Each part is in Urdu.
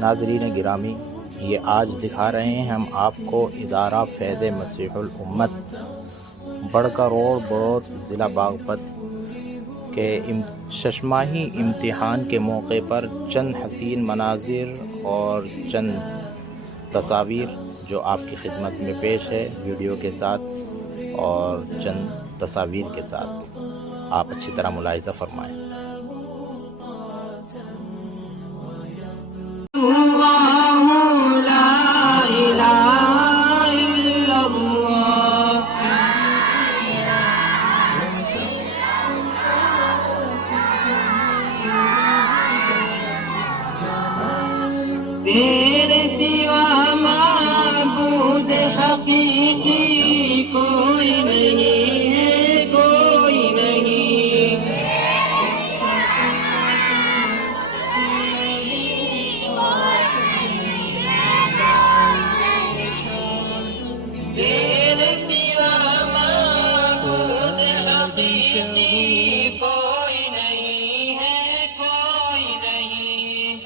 ناظرین گرامی، یہ آج دکھا رہے ہیں ہم آپ کو ادارہ فیض مسیح الامت بڑکا روڈ بڑوت ضلع باغپت کے ششماہی امتحان کے موقع پر چند حسین مناظر اور چند تصاویر جو آپ کی خدمت میں پیش ہے ویڈیو کے ساتھ اور چند تصاویر کے ساتھ، آپ اچھی طرح ملاحظہ فرمائیں۔ تیرے سوا معبود حقیقی کوئی نہیں ہے، کوئی نہیں۔ تیرے سوا معبود حقیقی کوئی نہیں ہے، کوئی نہیں۔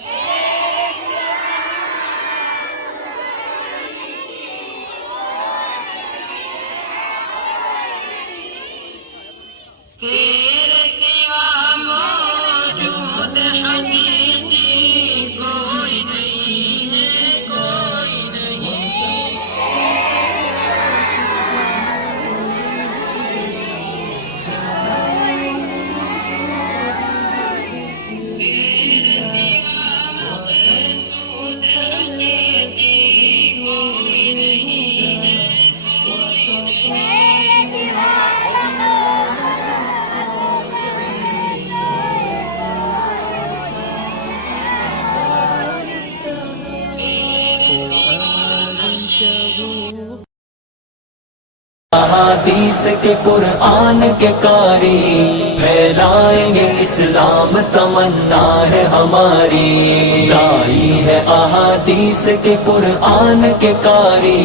تیرے سوا موجود حقیقی کوئی نہیں ہے، کوئی نہیں۔ تیرے سوا مقصود حقیقی کوئی نہیں ہے، کوئی نہیں۔ احادیث کے قرآن کے قاری پھیلائیں گے اسلام تمنا ہے ہماری، داعی ہے احادیث کے قرآن کے قاری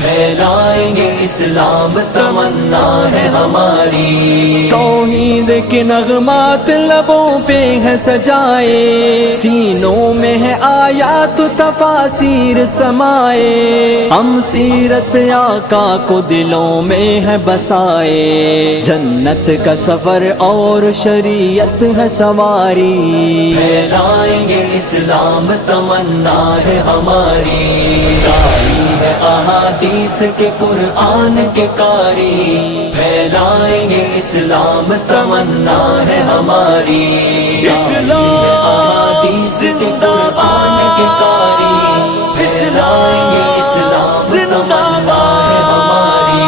پھیلائیں گے اسلام تمنا ہے ہماری۔ توحید کے نغمات لبوں پہ ہے سجائے، سینوں میں ہے آیات تفاسیر سمائے، ہم سیرت آقا کو دلوں میں ہے بسائے، جنت کا سفر اور شریعت ہے سواری، پھیلائیں گے اسلام تمنا ہے ہماری، داعی ہے احادیث کے قرآن کے قاری پھیلائیں گے اسلام تمنا ہے ہماری، اسلام احادیث کے قرآن کے قاری پھیلائیں گے اسلام تمنا ہے ہماری،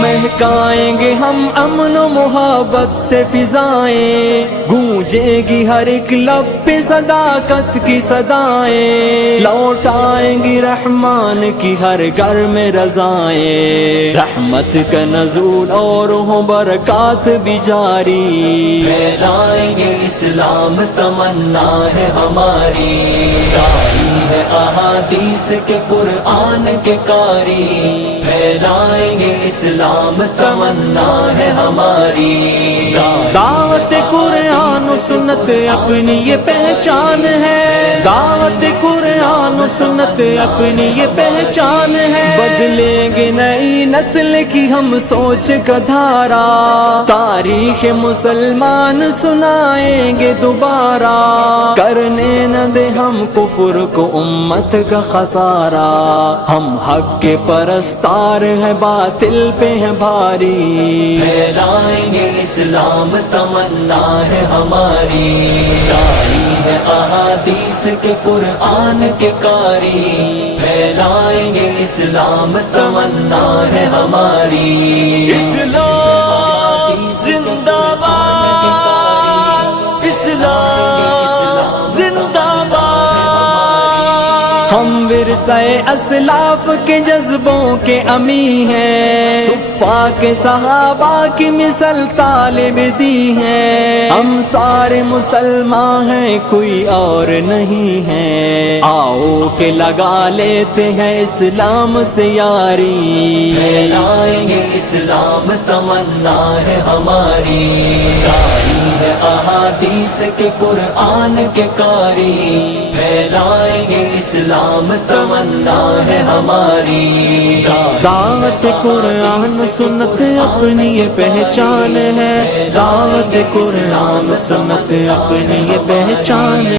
مہکائیں گے ہم امن و محبت سے فضائیں، گونجے گی ہر ایک لب پہ صداقت کی صدائیں، لوٹائیں گی رحمان کی ہر گھر میں رضائیں، رحمت کا نزول اور ہو برکات بھی جاری، پھیلائیں گے اسلام تمنا ہے ہماری، داعی ہے احادیث کے قرآن کے قاری پھیلائیں گے اسلام تمنا ہے ہماری، دعوت قرآن و سنت اپنی یہ پہچان ہے، دعوت قرآن و سنت اپنی یہ پہچان ہے، بدلیں گے نئی نسل کی ہم سوچ کا دھارا، تاریخ مسلمان سنائیں گے دوبارہ، کرنے نہ دے ہم کفر کو امت کا خسارہ، ہم حق کے پرستار ہیں باطل پہ ہیں بھاری، پھیلائیں گے اسلام تمنا ہے ہماری، داعی ہے احادیث کے قرآن کے قاری پھیلائیں گے اسلام تمنا ہے ہماری، اسلام زندہ باد، اسلام زندہ باد، ہم ورثہ اسلاف کے جذبوں کے امی ہیں، صفا کے صحابہ کی مثل طالب دی ہیں، ہم سارے مسلمان ہیں کوئی اور نہیں ہے، آؤ کہ لگا لیتے ہیں اسلام سے یاری، پھیلائیں گے اسلام تمنا ہے ہماری، داعی ہے احادیث کے قرآن کے قاری پھیلائیں اسلام تمنا ہے ہماری، دعوت قرآن سنت اپنی یہ پہچان ہے، دعوت قرآن سنت اپنی یہ پہچان ہے۔